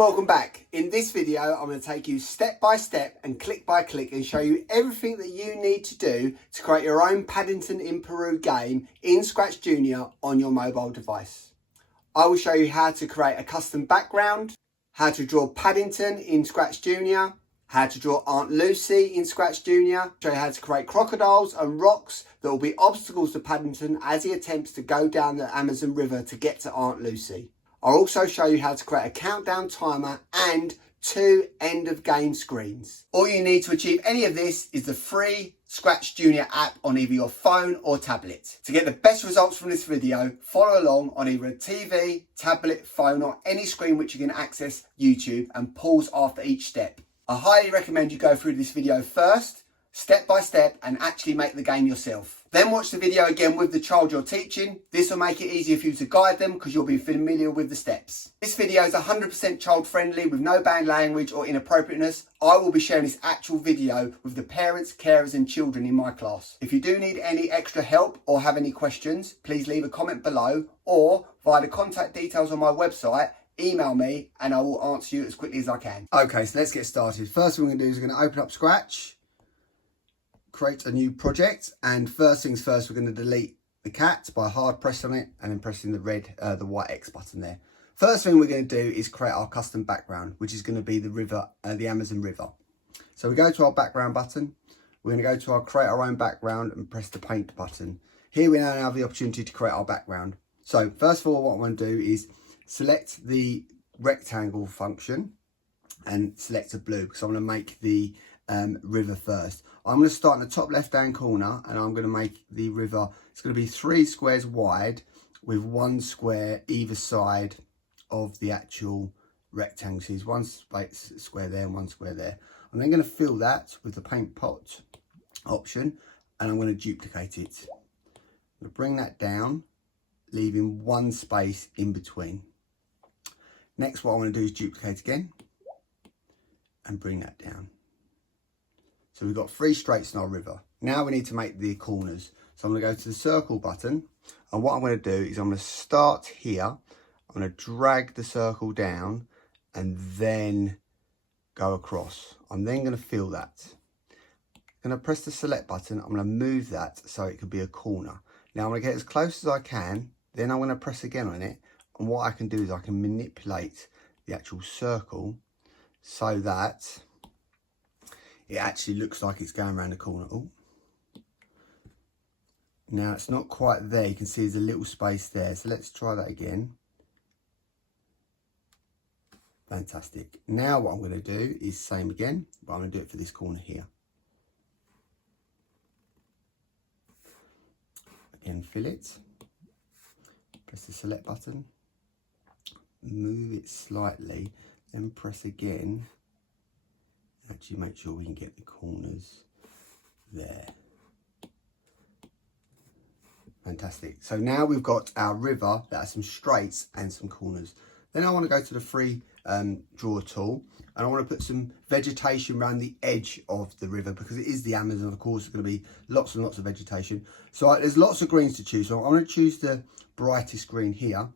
welcome back. In this video, I'm going to take you step by step and click by click and show you everything that you need to do to create your own Paddington in Peru game in ScratchJr on your mobile device. I will show you how to create a custom background, how to draw Paddington in ScratchJr, how to draw Aunt Lucy in ScratchJr, show you how to create crocodiles and rocks that will be obstacles to Paddington as he attempts to go down the Amazon River to get to Aunt Lucy. I'll also show you how to create a countdown timer and 2 end of game screens. All you need to achieve any of this is the free ScratchJr app on either your phone or tablet. To get the best results from this video, follow along on either a TV, tablet, phone or any screen which you can access YouTube and pause after each step. I highly recommend you go through this video first, step by step, and actually make the game yourself. Then watch the video again with the child you're teaching. This will make it easier for you to guide them because you'll be familiar with the steps. This video is 100% child friendly with no banned language or inappropriateness. I will be sharing this actual video with the parents, carers and children in my class. If you do need any extra help or have any questions, please leave a comment below or via the contact details on my website, email me and I will answer you as quickly as I can. Okay, so let's get started. First thing we're going to do is we're going to open up Scratch, create a new project, and first things first, we're going to delete the cat by hard press on it and then pressing the white X button there. First thing we're going to do is create our custom background, which is going to be the river, the Amazon River. So we go to our background button, we're going to go to our create our own background and press the paint button. Here we now have the opportunity to create our background. So first of all, what I want to do is select the rectangle function and select a blue because I want to make the river first. I'm going to start in the top left hand corner and I'm going to make the river, it's going to be 3 squares wide with 1 square either side of the actual rectangle. So there's 1 square there and 1 square there. I'm then going to fill that with the paint pot option and I'm going to duplicate it. I'm going to bring that down, leaving 1 space in between. Next, what I want to do is duplicate again and bring that down. So we've got 3 straights in our river. Now we need to make the corners. So I'm going to go to the circle button. And what I'm going to do is I'm going to start here. I'm going to drag the circle down and then go across. I'm then going to fill that. I'm going to press the select button. I'm going to move that so it could be a corner. Now I'm going to get as close as I can. Then I'm going to press again on it. And what I can do is I can manipulate the actual circle so that it actually looks like it's going around the corner. Oh. Now it's not quite there. You can see there's a little space there. So let's try that again. Fantastic. Now what I'm going to do is same again, but I'm going to do it for this corner here. Again, fill it. Press the select button. Move it slightly. Then press again. Actually make sure we can get the corners there. Fantastic. So now we've got our river that has some straights and some corners. Then I want to go to the free draw tool and I want to put some vegetation around the edge of the river because it is the Amazon. Of course, there's going to be lots and lots of vegetation. So there's lots of greens to choose. So I'm going to choose the brightest green here,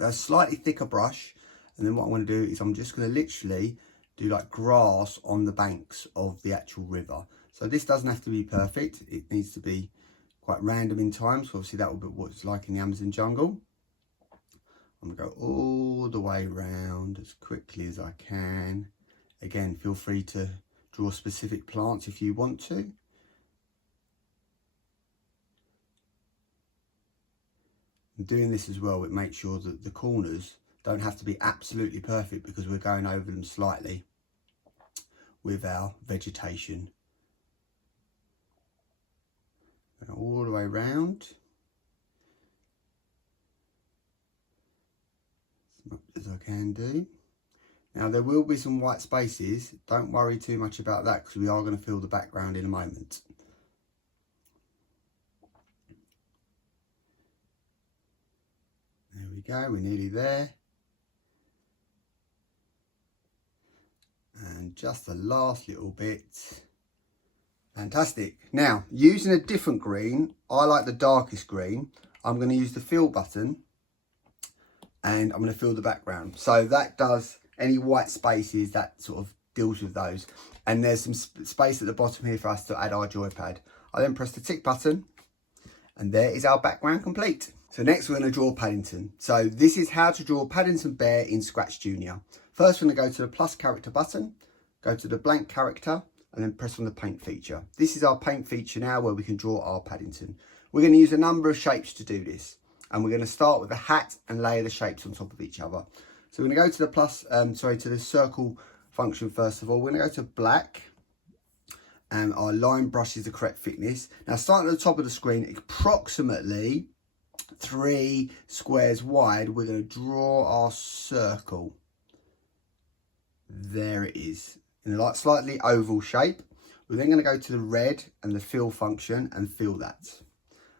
a slightly thicker brush. And then what I'm going to do is I'm just going to literally do like grass on the banks of the actual river. So this doesn't have to be perfect. It needs to be quite random in time. So obviously that will be what it's like in the Amazon jungle. I'm gonna go all the way around as quickly as I can. Again, feel free to draw specific plants if you want to. And doing this as well, it makes sure that the corners don't have to be absolutely perfect because we're going over them slightly with our vegetation. All the way around. As much as I can do. Now there will be some white spaces. Don't worry too much about that because we are going to fill the background in a moment. There we go, we're nearly there. And just the last little bit. Fantastic. Now, using a different green, I like the darkest green. I'm going to use the fill button and I'm going to fill the background. So that does any white spaces, that sort of deals with those. And there's some space at the bottom here for us to add our joypad. I then press the tick button, and there is our background complete. So next we're going to draw Paddington. So this is how to draw Paddington Bear in ScratchJr. First we're going to go to the plus character button, go to the blank character, and then press on the paint feature. This is our paint feature now where we can draw our Paddington. We're going to use a number of shapes to do this. And we're going to start with the hat and layer the shapes on top of each other. So we're going to go to the to the circle function first of all. We're going to go to black, and our line brush is the correct thickness. Now starting at the top of the screen, approximately 3 squares wide, we're going to draw our circle. There it is, in a slightly oval shape. We're then going to go to the red and the fill function and fill that.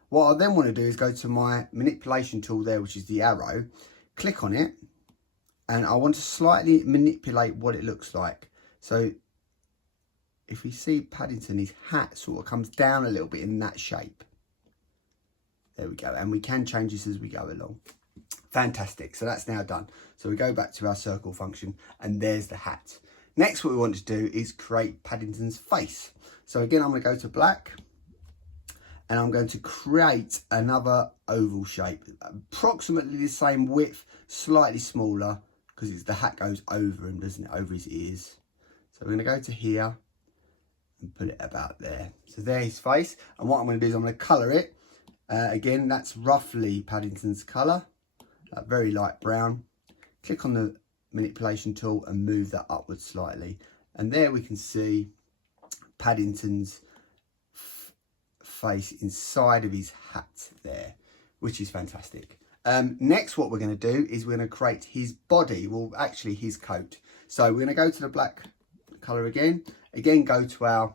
What I then want to do is go to my manipulation tool there, which is the arrow, click on it, and I want to slightly manipulate what it looks like. So if we see Paddington, his hat sort of comes down a little bit in that shape. There we go. And we can change this as we go along. Fantastic. So that's now done. So we go back to our circle function, and there's the hat. Next, what we want to do is create Paddington's face. So again, I'm going to go to black, and I'm going to create another oval shape, approximately the same width, slightly smaller, because the hat goes over him, doesn't it, over his ears. So we're going to go to here and put it about there. So there's his face, and what I'm going to do is I'm going to colour it. Again, that's roughly Paddington's colour, very light brown. Click on the manipulation tool and move that upwards slightly. And there we can see Paddington's face inside of his hat there, which is fantastic. Next, what we're going to do is we're going to create his body, well actually his coat. So we're going to go to the black colour again, go to our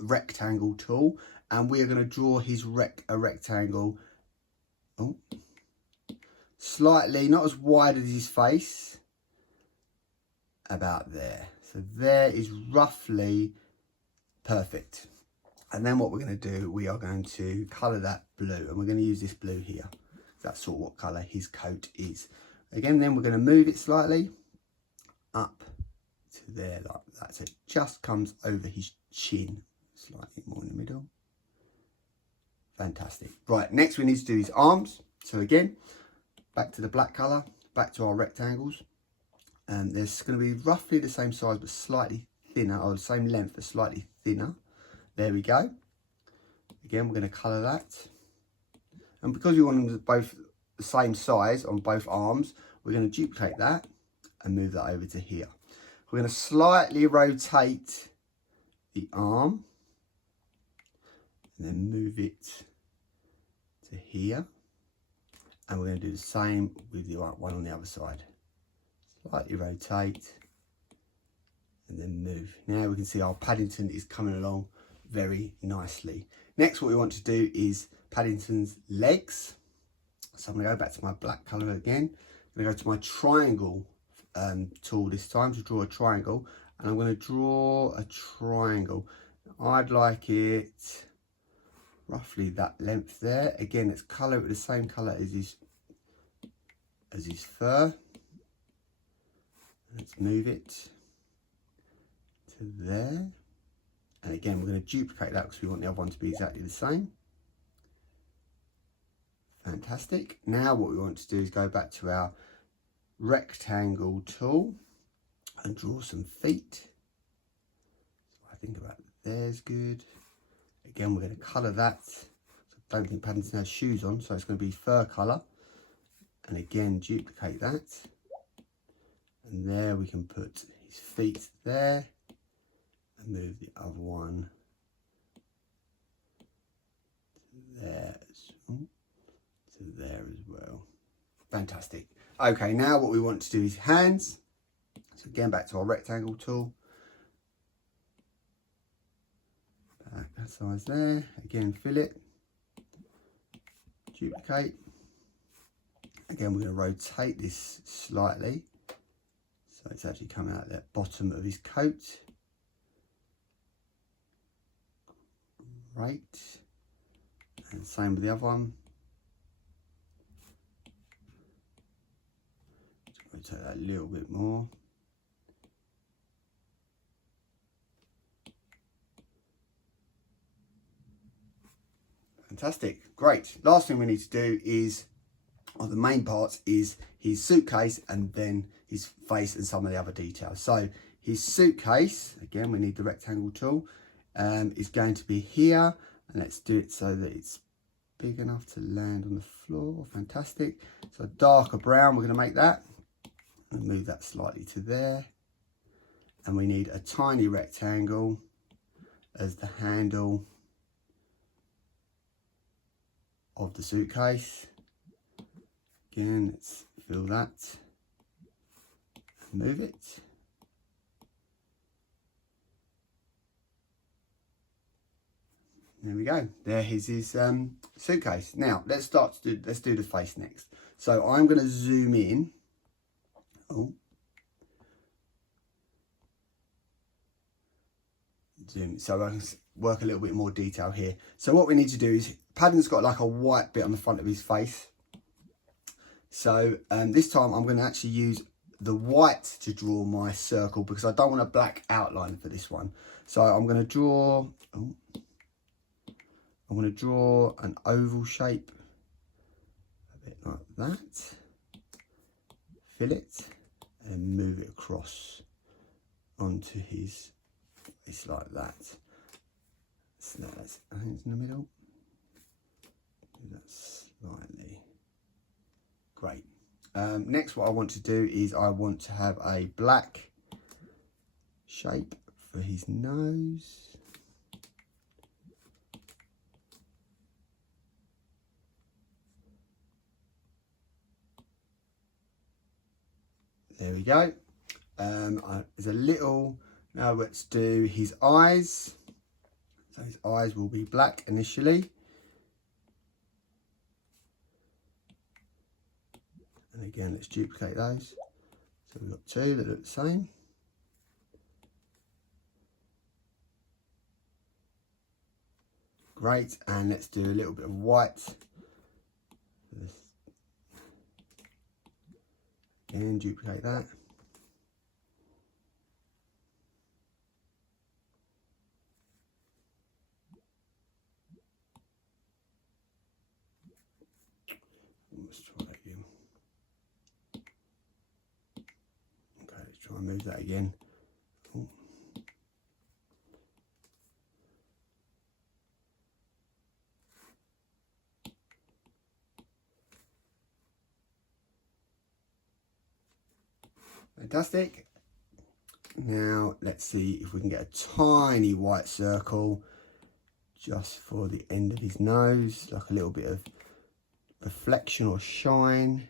rectangle tool, and we are going to draw his rectangle, slightly, not as wide as his face, about there. So there is roughly perfect. And then what we're going to do, we are going to colour that blue, and we're going to use this blue here. That's sort of what colour his coat is. Again, then we're going to move it slightly up to there like that. So it just comes over his chin, slightly more in the middle. Fantastic. Right, next we need to do his arms. So again, back to the black colour, back to our rectangles. And there's going to be roughly the same size but slightly thinner, or the same length but slightly thinner. There we go. Again, we're going to colour that. And because we want them both the same size on both arms, we're going to duplicate that and move that over to here. We're going to slightly rotate the arm and then move it to here. And we're going to do the same with the one on the other side. Slightly rotate and then move. Now we can see our Paddington is coming along very nicely. Next, what we want to do is Paddington's legs. So I'm going to go back to my black colour again. I'm going to go to my triangle tool this time to draw a triangle, and I'm going to draw a triangle. I'd like it roughly that length there. Again, let's colour it with the same colour as his fur. Let's move it to there. And again, we're going to duplicate that because we want the other one to be exactly the same. Fantastic. Now what we want to do is go back to our rectangle tool and draw some feet. So I think about there's good. Again, we're going to colour that. So I don't think Paddington has shoes on, so it's going to be fur colour. And again, duplicate that. And there we can put his feet there. And move the other one there, to there as well. Fantastic. Okay, now what we want to do is hands. So again, back to our rectangle tool. Back that size there. Again, fill it. Duplicate. Again, we're going to rotate this slightly. So it's actually coming out the bottom of his coat. Right, and same with the other one. rotate that a little bit more. Fantastic, great. Last thing we need to do is, or the main parts, is his suitcase and then his face and some of the other details. So his suitcase, again, we need the rectangle tool, is going to be here. And let's do it so that it's big enough to land on the floor. Fantastic. So darker brown, we're going to make that. And move that slightly to there. And we need a tiny rectangle as the handle of the suitcase. Again, let's fill that. Move it. There we go. There is his suitcase. Now let's do the face next. So I'm going to zoom in. Oh, zoom. So I can work a little bit more detail here. So what we need to do is, Paddington's got like a white bit on the front of his face. So this time I'm going to actually use the white to draw my circle because I don't want a black outline for this one. So I'm going to draw. Oh, I'm going to draw an oval shape, a bit like that, fill it and move it across onto his face like that. So that's, I think it's in the middle. Do that slightly. Great. Next, what I want to do is I want to have a black shape for his nose. There we go. There's a little, now let's do his eyes. So his eyes will be black initially. And again, let's duplicate those. So we've got two that look the same. Great, and let's do a little bit of white. Again, duplicate that. Let's try that again. Okay, let's try and move that again. Oh. Fantastic. Now let's see if we can get a tiny white circle just for the end of his nose, like a little bit of reflection or shine.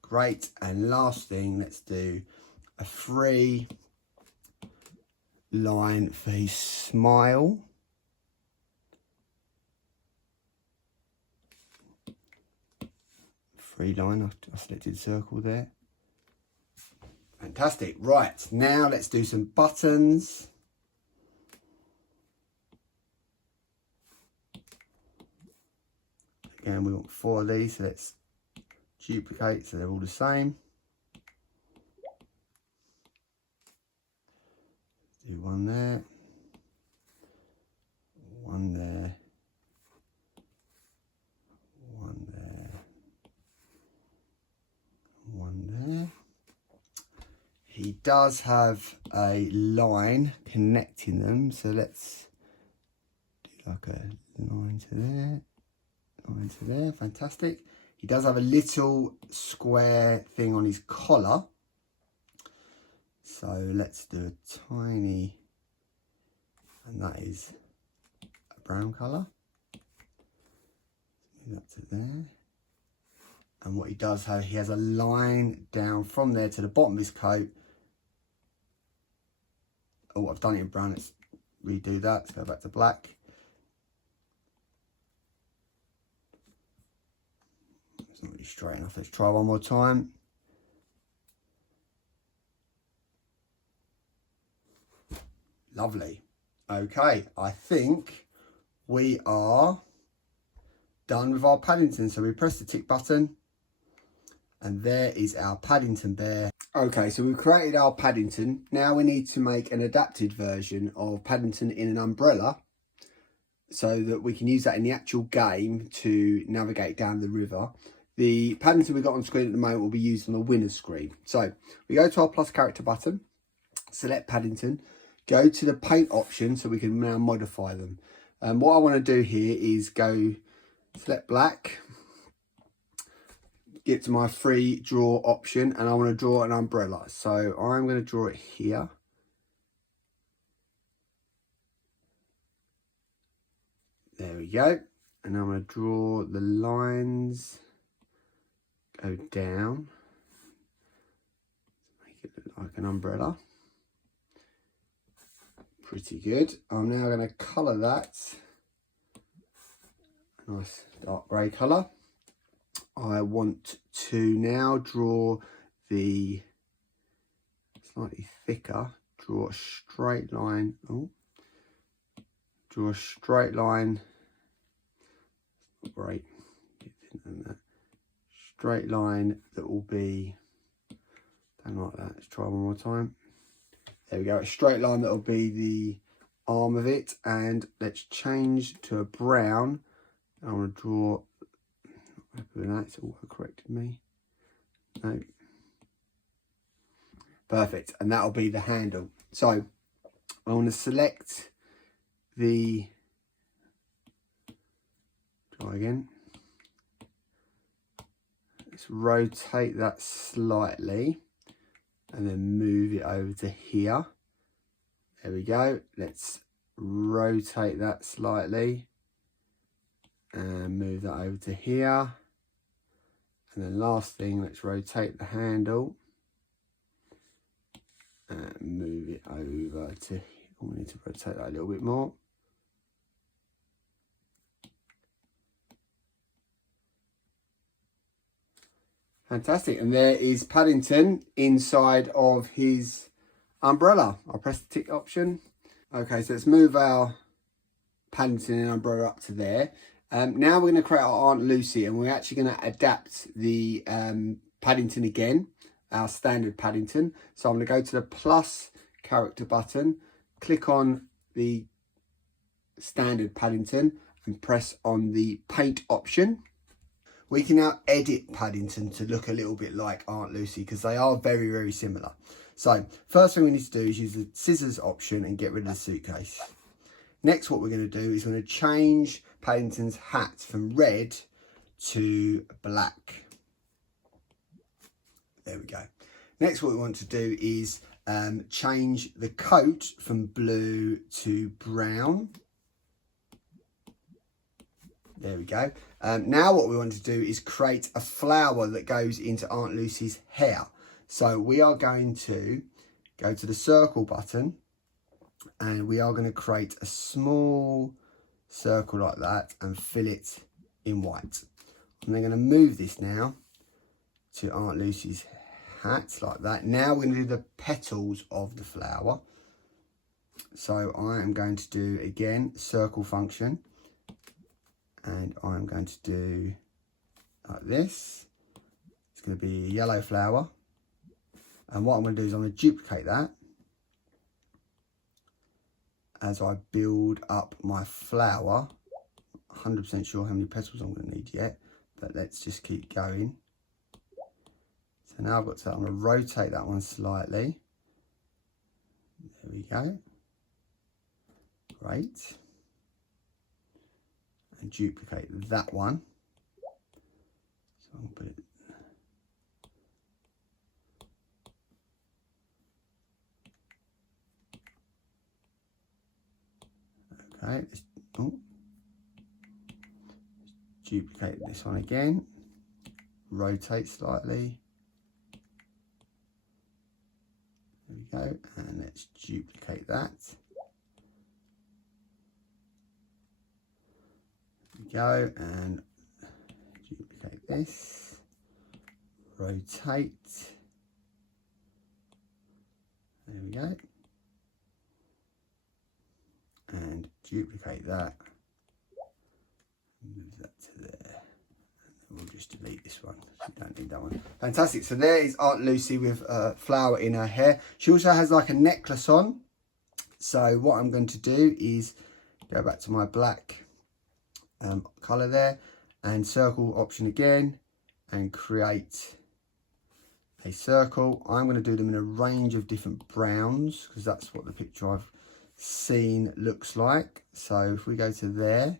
Great. And last thing, let's do a free line for his smile. Free line, I selected circle there. Fantastic. Right, now let's do some buttons. Again, we want 4 of these, so let's duplicate so they're all the same. Do one there, one there, one there, one there. He does have a line connecting them, so let's do like a line to there, line to there. Fantastic. He does have a little square thing on his collar, so let's do a tiny, and that is a brown colour. Move that to there. And what he does have, he has a line down from there to the bottom of his coat. Oh, I've done it in brown. Let's redo that. Let's go back to black. It's not really straight enough. Let's try one more time. Lovely. Okay, I think we are done with our Paddington. So we press the tick button. And there is our Paddington Bear. Okay, so we've created our Paddington. Now we need to make an adapted version of Paddington in an umbrella so that we can use that in the actual game to navigate down the river. The Paddington we've got on screen at the moment will be used on the winner's screen. So we go to our plus character button, select Paddington, go to the paint option so we can now modify them. What I want to do here is go select black, get to my free draw option, and I want to draw an umbrella. So I'm going to draw it here. There we go. And I'm going to draw the lines, go down, make it look like an umbrella. Pretty good. I'm now going to colour that a nice dark grey colour. I want to now draw the slightly thicker, draw a straight line. Oh, draw a straight line. Great. Straight line that will be, don't like that. Let's try one more time. There we go. A straight line that will be the arm of it, and let's change to a brown. I want to draw. That's all corrected me. No. Perfect, and that'll be the handle. So I want to select the. Try again. Let's rotate that slightly and then move it over to here. There we go. Let's rotate that slightly and move that over to here. And then last thing, let's rotate the handle and move it over to, we need to rotate that a little bit more. Fantastic, and there is Paddington inside of his umbrella. I'll press the tick option. Okay, so let's move our Paddington and umbrella up to there. Now we're going to create our Aunt Lucy, and we're actually going to adapt the Paddington again, our standard Paddington. So I'm going to go to the plus character button, click on the standard Paddington and press on the paint option. We can now edit Paddington to look a little bit like Aunt Lucy because they are very, very similar. So first thing we need to do is use the scissors option and get rid of the suitcase. Next, what we're going to do is we're going to change Paddington's hat from red to black. There we go. Next, what we want to do is change the coat from blue to brown. There we go. Now what we want to do is create a flower that goes into Aunt Lucy's hair. So we are going to go to the circle button and we are going to create a small circle like that and fill it in white. I'm then going to move this now to Aunt Lucy's hat like that. Now we're going to do the petals of the flower. So I am going to do again circle function. And I'm going to do like this. It's going to be a yellow flower. And what I'm going to do is I'm going to duplicate that as I build up my flower. 100% sure how many petals I'm going to need yet, but let's just keep going. So now I've got to, I'm going to rotate that one slightly. There we go. Great. And duplicate that one. So I'll put it. Okay, let's duplicate this one again. Rotate slightly. There we go, and let's duplicate that. Go and duplicate this, rotate, there we go, and duplicate that, move that to there, we'll just delete this one. She don't need that one. Fantastic. So there is Aunt Lucy with a flower in her hair. She also has like a necklace on. So what I'm going to do is go back to my black colour there and circle option again and create a circle. I'm going to do them in a range of different browns because that's what the picture I've seen looks like. So if we go to there,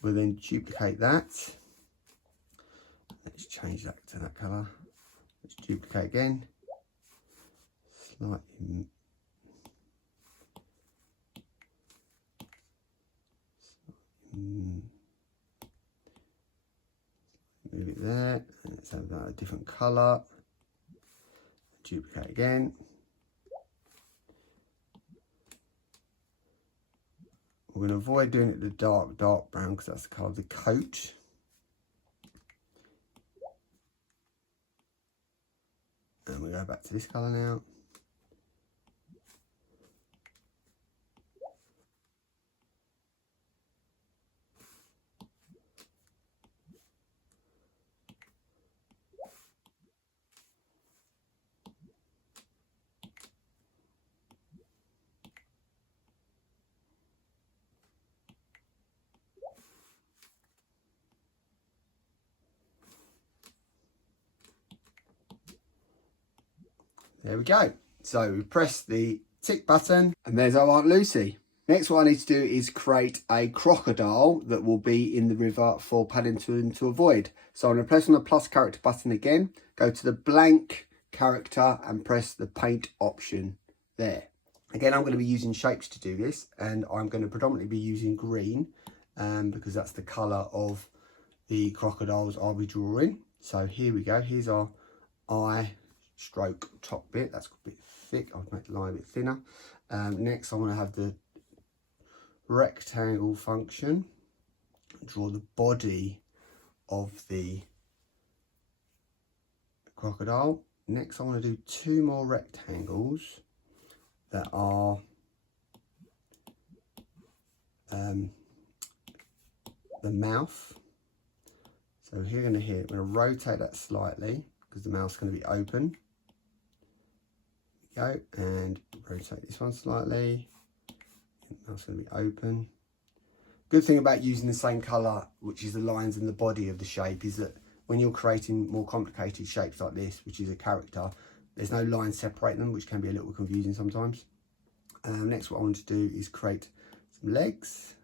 we'll then duplicate that. Let's change that to that colour. Let's duplicate again. Slightly. Move it there. And let's have that a different colour. Duplicate again. We're going to avoid doing it the dark brown because that's the colour of the coat. And we go back to this colour now. There we go. So we press the tick button and there's our Aunt Lucy. Next, what I need to do is create a crocodile that will be in the river for Paddington to avoid. So I'm going to press on the plus character button again, go to the blank character and press the paint option there. Again, I'm going to be using shapes to do this, and I'm going to predominantly be using green because that's the colour of the crocodiles I'll be drawing. So here we go. Here's our eye stroke top bit. That's a bit thick. I'll make the line a bit thinner. Next, I want to have the rectangle function. Draw the body of the crocodile. Next, I want to do 2 more rectangles that are the mouth. So here, I'm going to rotate that slightly because the mouth's going to be open. There we go, and rotate this one slightly. The mouth's going to be open. Good thing about using the same colour, which is the lines in the body of the shape, is that when you're creating more complicated shapes like this, which is a character, there's no lines separating them, which can be a little confusing sometimes. Next, what I want to do is create some legs.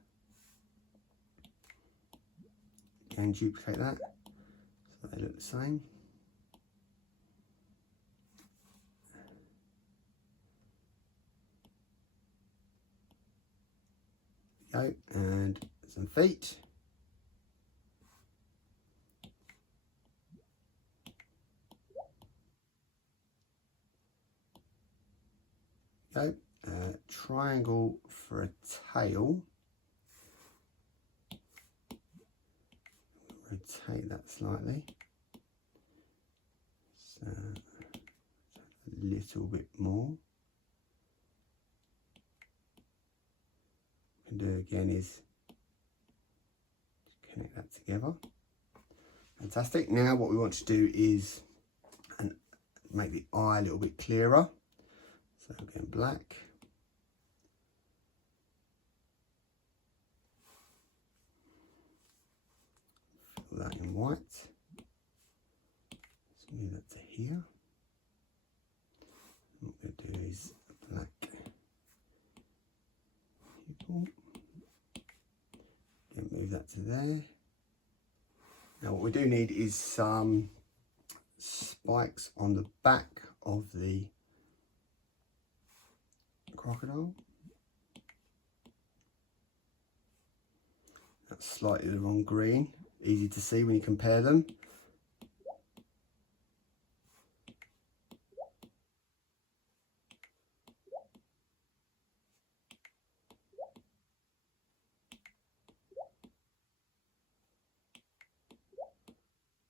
Again, duplicate that so they look the same. Go, and some feet. Go, triangle for a tail. Rotate that slightly. So a little bit more. What we can do again is connect that together. Fantastic. Now what we want to do is make the eye a little bit clearer. So again, black. Fill that in white. Let's move that to here. What we're going to do is a black pupil. Then move that to there. Now what we do need is some spikes on the back of the crocodile. That's slightly the wrong green, easy to see when you compare them.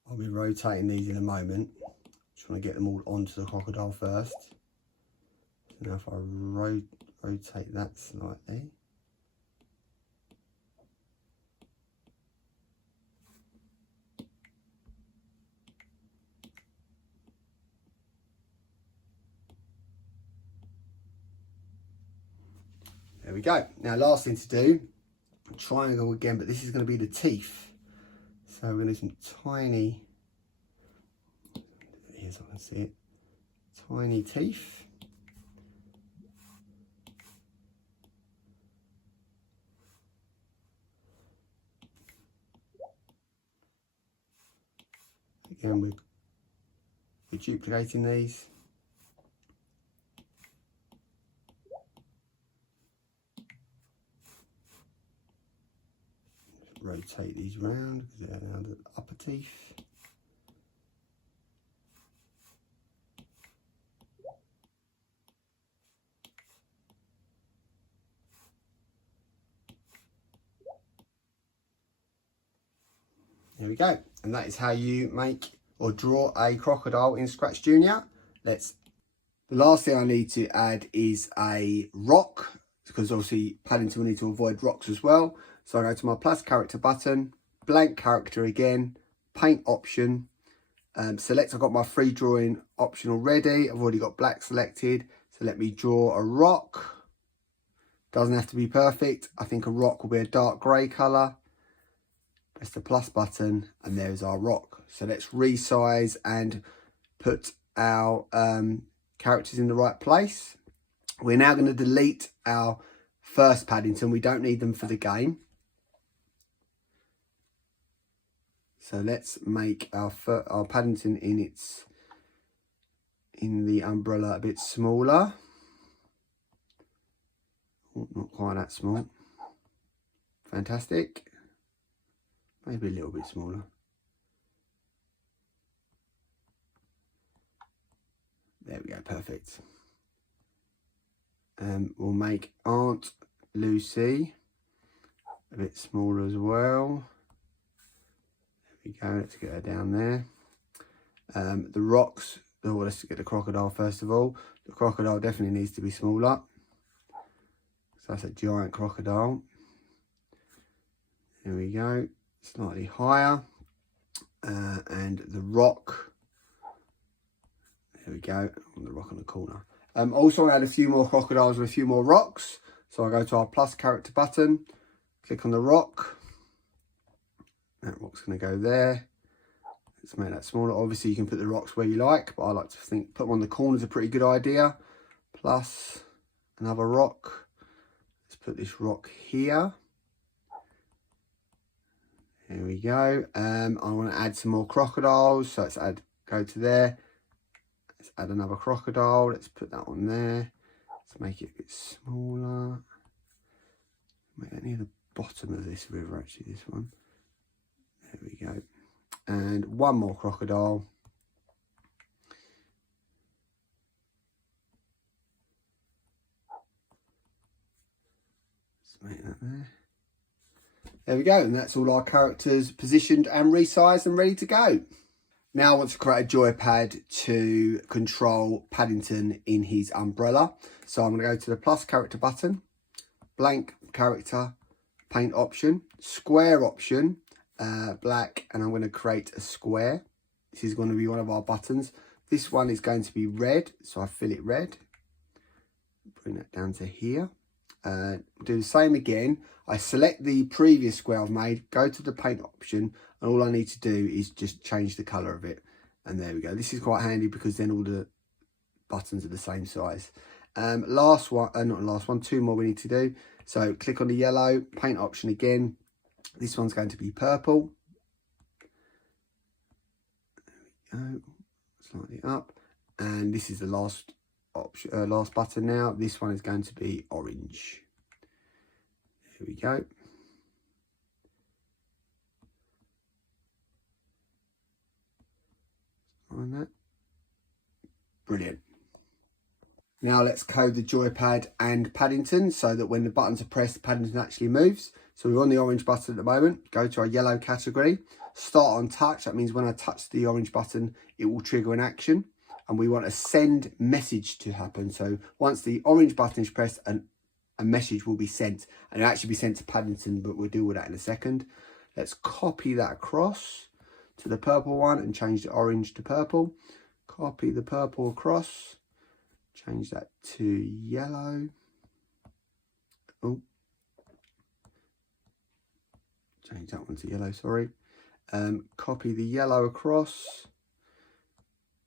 I'll be rotating these in a moment. Just want to get them all onto the crocodile first. So now if I rotate that slightly. There we go. Now last thing to do, triangle again, but this is going to be the teeth. So we're going to do some tiny, here's so I can see it, tiny teeth. Again, we're duplicating these. Rotate these round because they're now the upper teeth. There we go, and that is how you make or draw a crocodile in ScratchJr. The last thing I need to add is a rock, because obviously Paddington will need to avoid rocks as well. So I go to my plus character button, blank character again, paint option, select. I've got my free drawing option already. I've already got black selected. So let me draw a rock. Doesn't have to be perfect. I think a rock will be a dark grey colour. Press the plus button and there's our rock. So let's resize and put our characters in the right place. We're now going to delete our first Paddington. We don't need them for the game. So let's make our Paddington in the umbrella a bit smaller. Oh, not quite that small. Fantastic. Maybe a little bit smaller. There we go, perfect. We'll make Aunt Lucy a bit smaller as well. There we go, let's get her down there. The rocks, oh, let's get the crocodile first of all. The crocodile definitely needs to be smaller. So that's a giant crocodile. There we go, slightly higher. And the rock, there we go, the rock on the corner. Also I add a few more crocodiles with a few more rocks. So I go to our plus character button, click on the rock. That rock's going to go there. Let's make that smaller. Obviously you can put the rocks where you like, but I like to think put them on the corner is a pretty good idea. Plus another rock. Let's put this rock here. There we go. I want to add some more crocodiles, so let's go to there. Let's add another crocodile. Let's put that on there. Let's make it a bit smaller. Make that near the bottom of this river, actually, this one. There we go. And one more crocodile. Let's make that there. There we go, and that's all our characters positioned and resized and ready to go. Now I want to create a joypad to control Paddington in his umbrella. So I'm going to go to the plus character button, blank character, paint option, square option, black, and I'm going to create a square. This is going to be one of our buttons. This one is going to be red, so I fill it red. Bring that down to here. Do the same again. I select the previous square I've made, go to the paint option, and all I need to do is just change the colour of it. And there we go. This is quite handy because then all the buttons are the same size. Last one, not last one, two more we need to do. So click on the yellow, paint option again. This one's going to be purple. There we go, slightly up. And this is the last option, last button now. This one is going to be orange. There we go. On that. Brilliant. Now let's code the joypad and Paddington so that when the buttons are pressed, Paddington actually moves. So we're on the orange button at the moment. Go to our yellow category. Start on touch. That means when I touch the orange button, it will trigger an action. And we want a send message to happen. So once the orange button is pressed, a message will be sent, and it'll actually be sent to Paddington, but we'll deal with that in a second. Let's copy that across to the purple one and change the orange to purple. Copy the purple across, change that to yellow. Oh, change that one to yellow, sorry. Copy the yellow across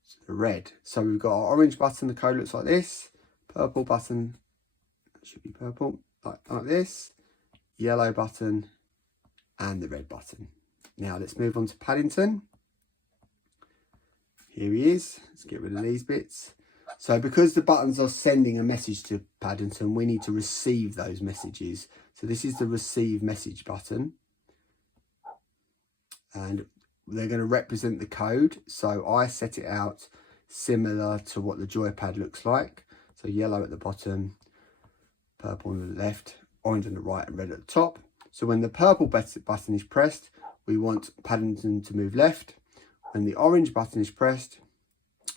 to the red. So we've got our orange button, the code looks like this. Purple button, that should be purple, like this. Yellow button and the red button. Now let's move on to Paddington. Here he is. Let's get rid of these bits. So because the buttons are sending a message to Paddington, we need to receive those messages. So this is the receive message button. And they're going to represent the code. So I set it out similar to what the joypad looks like. So yellow at the bottom, purple on the left, orange on the right and red at the top. So when the purple button is pressed, we want Paddington to move left. When the orange button is pressed,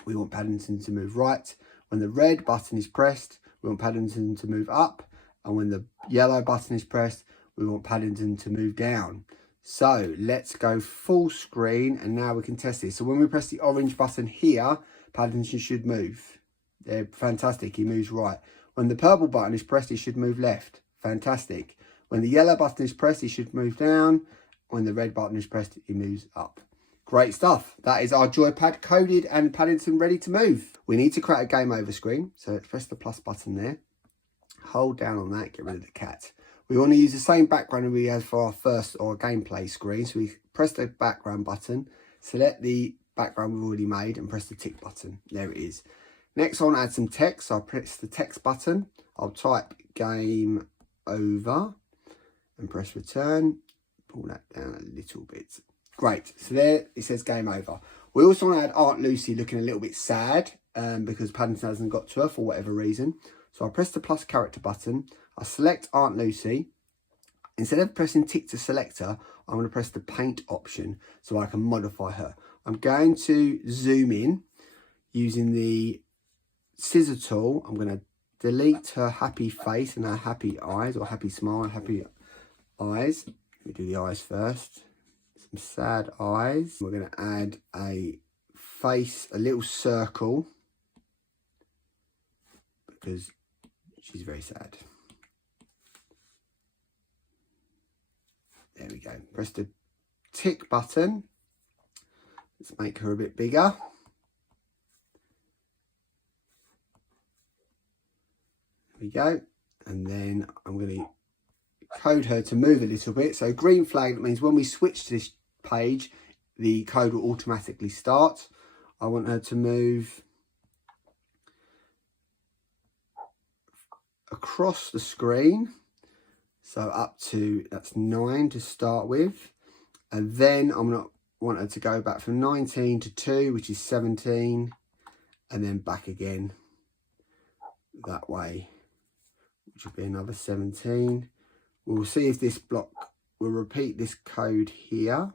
we want Paddington to move right. When the red button is pressed, we want Paddington to move up. And when the yellow button is pressed, we want Paddington to move down. So let's go full screen and now we can test this. So when we press the orange button here, Paddington should move. They're fantastic, he moves right. When the purple button is pressed, he should move left. Fantastic. When the yellow button is pressed, he should move down. When the red button is pressed, he moves up. Great stuff. That is our joypad coded and Paddington ready to move. We need to create a game over screen. So let's press the plus button there. Hold down on that, get rid of the cat. We want to use the same background we had for our first or gameplay screen. So we press the background button, select the background we've already made and press the tick button. There it is. Next I want to add some text. So I'll press the text button. I'll type game over and press return. Pull that down a little bit. Great, so there it says game over. We also want to add Aunt Lucy looking a little bit sad because Paddington hasn't got to her for whatever reason. So I press the plus character button, I select Aunt Lucy. Instead of pressing tick to select her, I'm going to press the paint option so I can modify her. I'm going to zoom in using the scissor tool. I'm going to delete her happy face and her happy eyes, or happy smile and happy eyes. Let me do the eyes first. Some sad eyes. We're going to add a face, a little circle, because she's very sad. There we go. Press the tick button. Let's make her a bit bigger. There we go. And then I'm going to code her to move a little bit. So green flag means when we switch to this page, the code will automatically start. I want her to move across the screen. So up to, that's 9 to start with. And then I'm going to want her to go back from 19 to 2, which is 17. And then back again that way, which will be another 17. We'll see if this block will repeat this code here.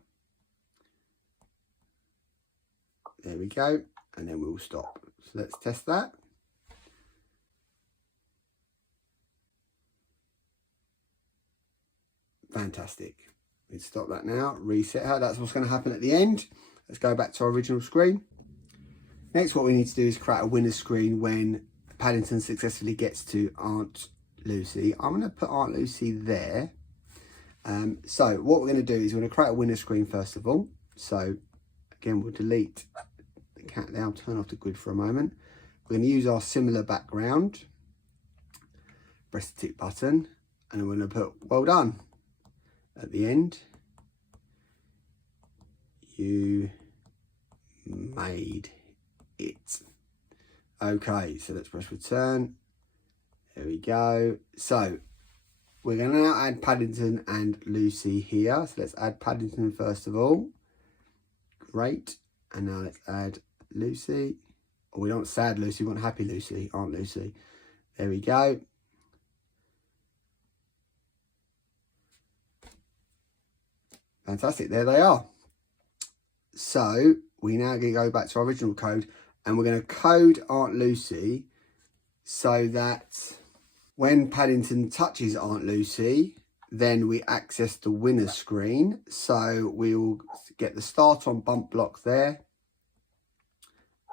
There we go. And then we'll stop. So let's test that. Fantastic. Let's stop that now. Reset her. That's what's going to happen at the end. Let's go back to our original screen. Next, what we need to do is create a winner screen when Paddington successfully gets to Aunt Lucy. I'm going to put Aunt Lucy there. So what we're going to do is we're going to create a winner screen first of all. So again, we'll delete the cat there. I'll turn off the grid for a moment. We're going to use our similar background. Press the tick button and then we're going to put well done at the end. You made it. Okay, so let's press return. There we go. So we're going to now add Paddington and Lucy here. So let's add Paddington first of all. Great. And now let's add Lucy. Oh, we don't want sad Lucy, we want happy Lucy, Aunt Lucy. There we go. Fantastic, there they are. So we now going to go back to our original code and we're going to code Aunt Lucy so that when Paddington touches Aunt Lucy, then we access the winner screen. So we'll get the start on bump block there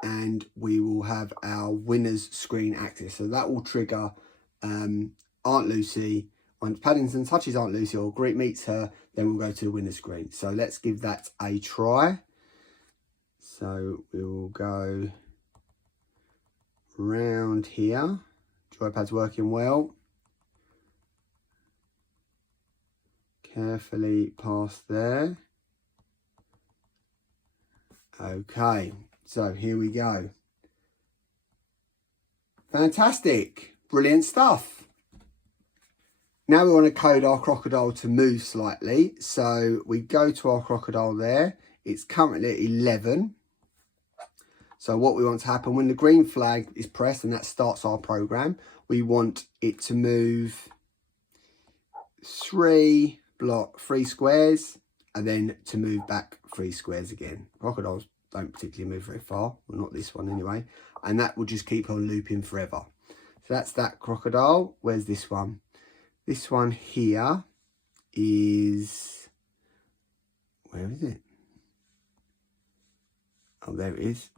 and we will have our winners screen access. So that will trigger Aunt Lucy Once Paddington touches Aunt Lucy or meets her, then we'll go to the winner screen. So let's give that a try. So we will go round here. Joypad's working well. Carefully past there. Okay, so here we go. Fantastic, brilliant stuff. Now we want to code our crocodile to move slightly. So we go to our crocodile there. It's currently at 11. So what we want to happen when the green flag is pressed, and that starts our program, we want it to move 3 squares, and then to move back 3 squares again. Crocodiles don't particularly move very far, well, not this one anyway, and that will just keep on looping forever. So that's that crocodile. Where's this one? This one here is, where is it? Oh, there it is.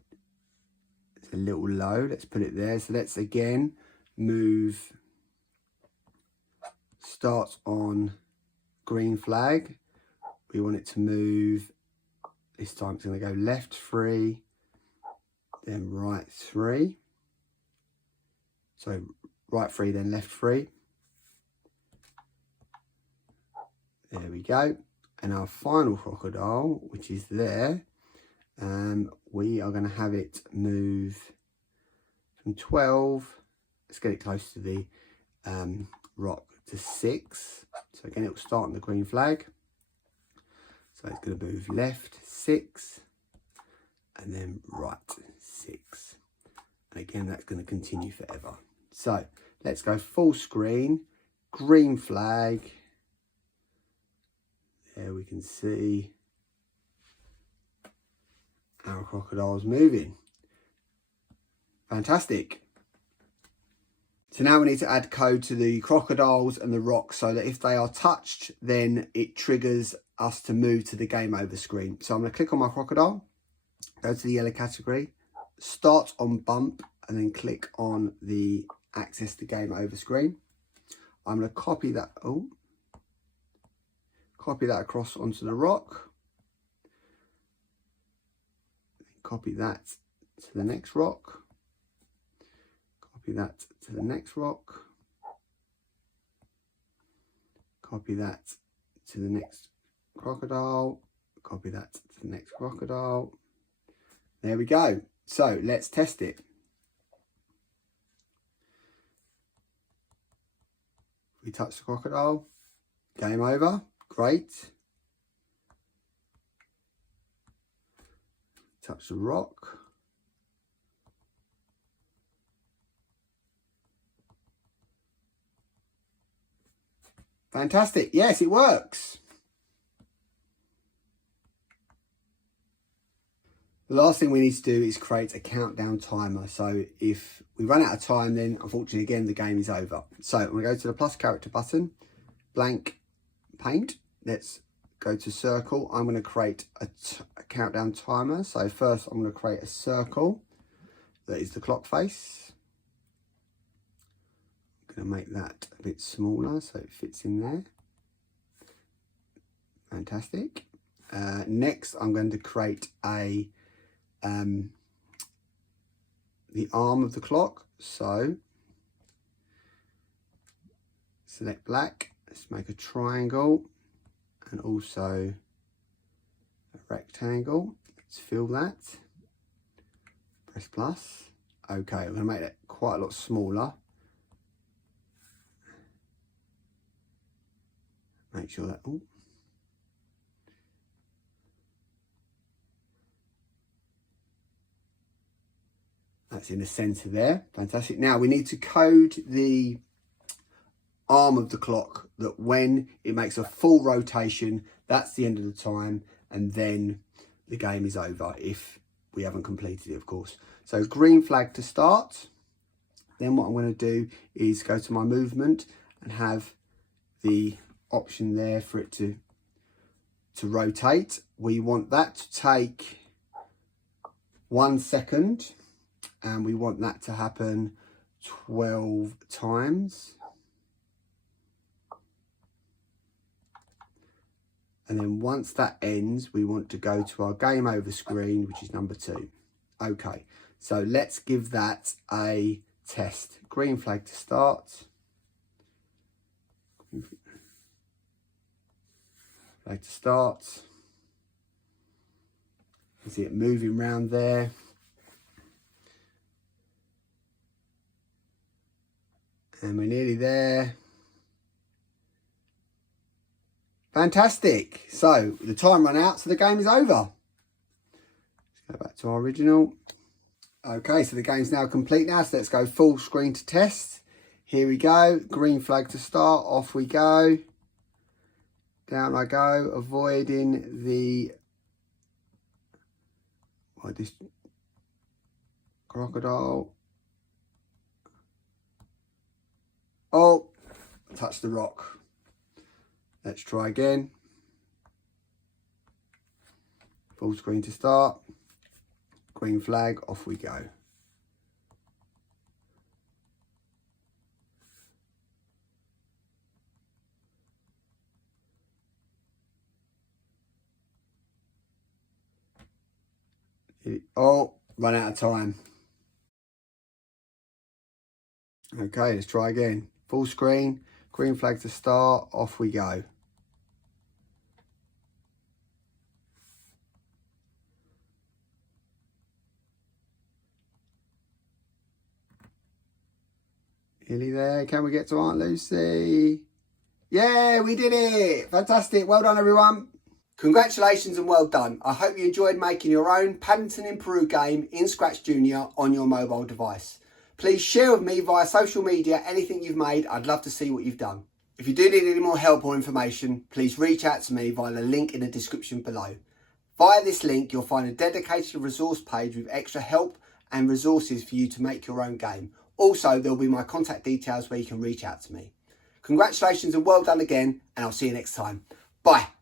It's a little low. Let's put it there. So let's again move, start on green flag. We want it to move, this time it's going to go left 3, then right 3. So right 3, then left 3. There we go. And our final crocodile, which is there, we are going to have it move from 12. Let's get it close to the rock, to 6. So again, it will start on the green flag. So it's going to move left 6 and then right 6. And again, that's going to continue forever. So let's go full screen, green flag. There we can see our crocodile's moving. Fantastic. So now we need to add code to the crocodiles and the rocks so that if they are touched, then it triggers us to move to the game over screen. So I'm going to click on my crocodile, go to the yellow category, start on bump, and then click on the access to game over screen. I'm going to copy that, copy that across onto the rock. Copy that to the next rock. Copy that to the next rock. Copy that to the next crocodile. Copy that to the next crocodile. There we go. So let's test it. We touch the crocodile. Game over. Great. Touch the rock. Fantastic. Yes, it works. The last thing we need to do is create a countdown timer. So if we run out of time, then unfortunately, again, the game is over. So I'm going to go to the plus character button, blank paint. Let's go to circle. I'm going to create a countdown timer. So first I'm going to create a circle that is the clock face. I'm going to make that a bit smaller so it fits in there. Fantastic. Next I'm going to create a the arm of the clock. So select black. Let's make a triangle and also a rectangle. Let's fill that. Press plus. Okay, I'm going to make that quite a lot smaller. Make sure that, that's in the center there. Fantastic. Now we need to code the arm of the clock that when it makes a full rotation, that's the end of the time, and then the game is over if we haven't completed it, of course. So green flag to start. Then what I'm going to do is go to my movement and have the option there for it to rotate. We want that to take 1 second, and we want that to happen 12 times. And then once that ends, we want to go to our game over screen, which is number 2. Okay, so let's give that a test. Green flag to start. Flag to start. You see it moving around there. And we're nearly there. Fantastic. So the time ran out, so the game is over. Let's go back to our original. Okay, so the game's now complete now, so let's go full screen to test. Here we go. Green flag to start. Off we go. Down I go, avoiding the this crocodile. Oh, touch the rock. Let's try again. Full screen to start. Green flag, off we go. Oh, run out of time. Okay, let's try again. Full screen, green flag to start, off we go. Nearly there. Can we get to Aunt Lucy? Yeah, we did it. Fantastic. Well done, everyone. Congratulations and well done. I hope you enjoyed making your own Paddington in Peru game in ScratchJr on your mobile device. Please share with me via social media anything you've made. I'd love to see what you've done. If you do need any more help or information, please reach out to me via the link in the description below. Via this link, you'll find a dedicated resource page with extra help and resources for you to make your own game. Also, there'll be my contact details where you can reach out to me. Congratulations and well done again, and I'll see you next time. Bye.